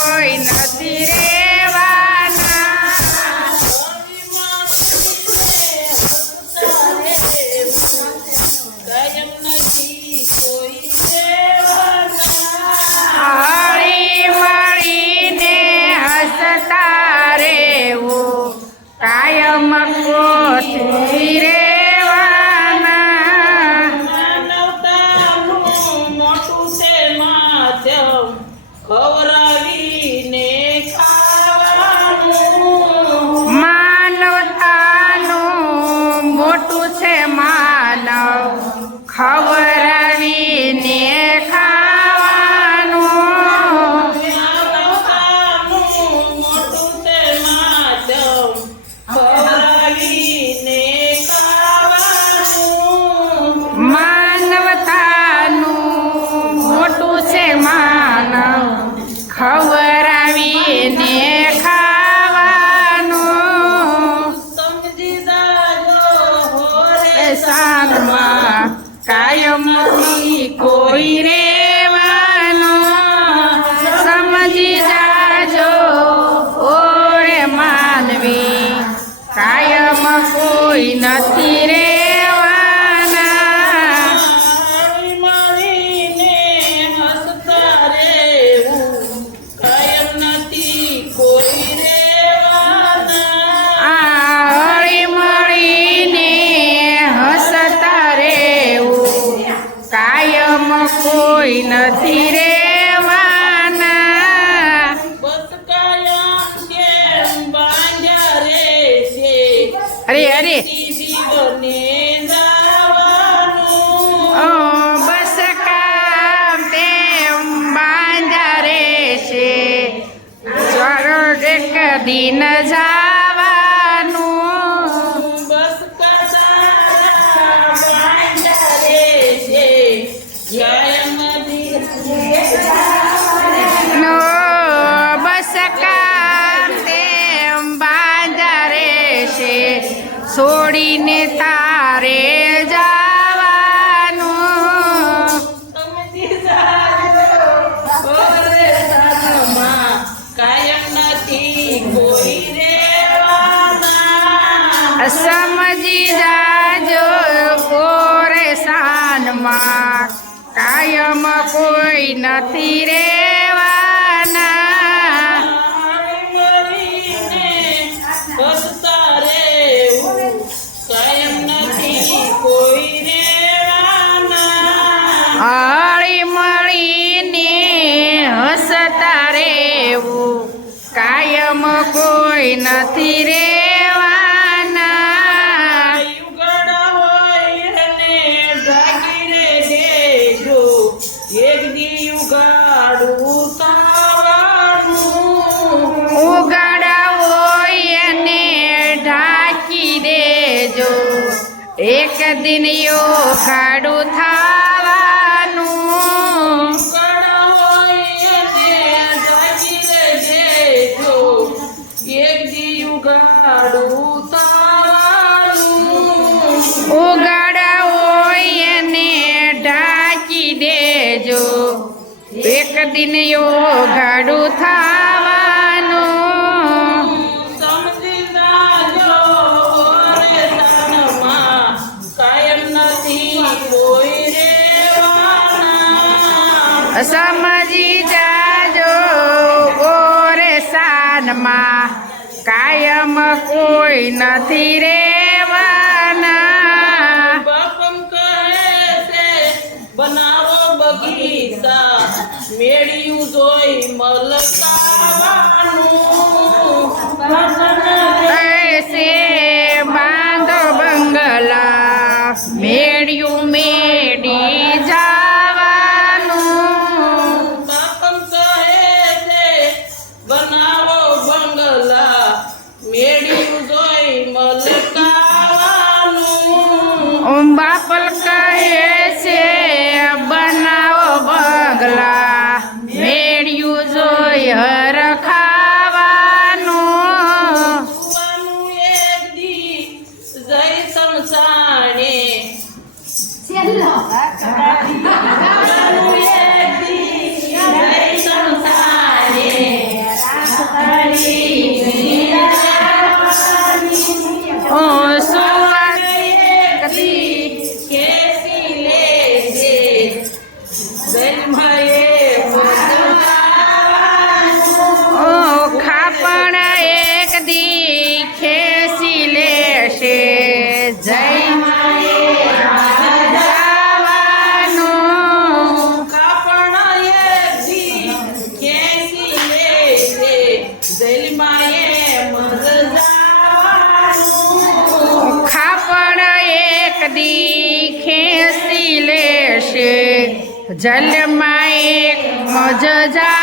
કોઈ નથી રેવાના કાયમ નથી કોઈ રેવાના હળી મળીને હસતા રેવું કાયમ કોથી રેવાના માનવતાનું મોટું છે માધ્યમ ખવડાવીને ખાવાનું માનવતાનું મોટું છે માનવ ખવડાવીને ખાવાનું માનવતાનું મોટું છે માધ્યમ ખવડાવીને ખાવાનું માનવતાનું મોટું છે માનવ ખવડાવીને ખાવાનું સમજી જાજો હોરે સાનમાં કાયમ નહીં કોઈ રેવાનો સમજી જાજો ઓરે માનવી કાયમ કોઈ નથી રેવાના મળીને હસતા રહેવું કાયમ નથી કોઈ રેવાના હળી મળીને હસતા રેવું કાયમ કોઈ નથી રેવાના બસ કાયમ કેમ બાંધ્યા રહેશે અરે અરે જીવને જવાનું ઓ બસ કામ તેમ બાંધા રહેશે સ્વર્ગ કદી ન જવાનું બસ કદાચ બાંધ્યા રહેશે કાયમ નો બસ કામ તેમ બાંધા રહેશે છોડીને તારે જવાનું સમજી જાજો હોરે સાનમાં કાયમ નથી કોઈ રેવાના સમજી જાજો કોરે સાનમાં કાયમ કોઈ નથી રેવાના મળીને હસતા રહેવું કાયમ નથી કોઈ રેવાના હળી મળીને હસતા રેવું કાયમ કોઈ નથી રેવાના યુગડા હોય ને જાગીને દેજો એક દી યુગાડું તાવાનું ઉગાડા હોય ને ઢાંકી દેજો એક દિન યોગાડું થાવાનું યુગડા હોય ને જાગીને દેજો એક દી યુગાડું તાવાનું ઉગાડા હોય ને ઢાંકી દેજો એક દિન યોગાડું થાવાનું સમજી જાજો હોરે સાનમાં કાયમ નથી કોઈ રેવાના સમજી જાજો ઓરે સાનમાં કાયમ કોઈ નથી રેવાના બાપમ કહે છે બનાવો બગીચા મેળ્યું જોઈ મલકાવાનું ऐसे बांधो बंगला मेड़िયું મેડી જવાનું બાપમ કહે છે બનાવો બંગલા મેળ્યું જોઈ મલકાવાનું બાપલ કહે છે બનાવો બંગલા મેળ્યું જોઈ હરખા ઓ સુવાગ કદી ખેંચી લેશે જન્મયે ઓ ખાપણ એક દી ખેંચી લેશે જય જવાનું કાપણ એથી ખેંચી લેશે જન્મયે ખાપણ એક દી ખેંચી લેશે જલમાં એક મજ જા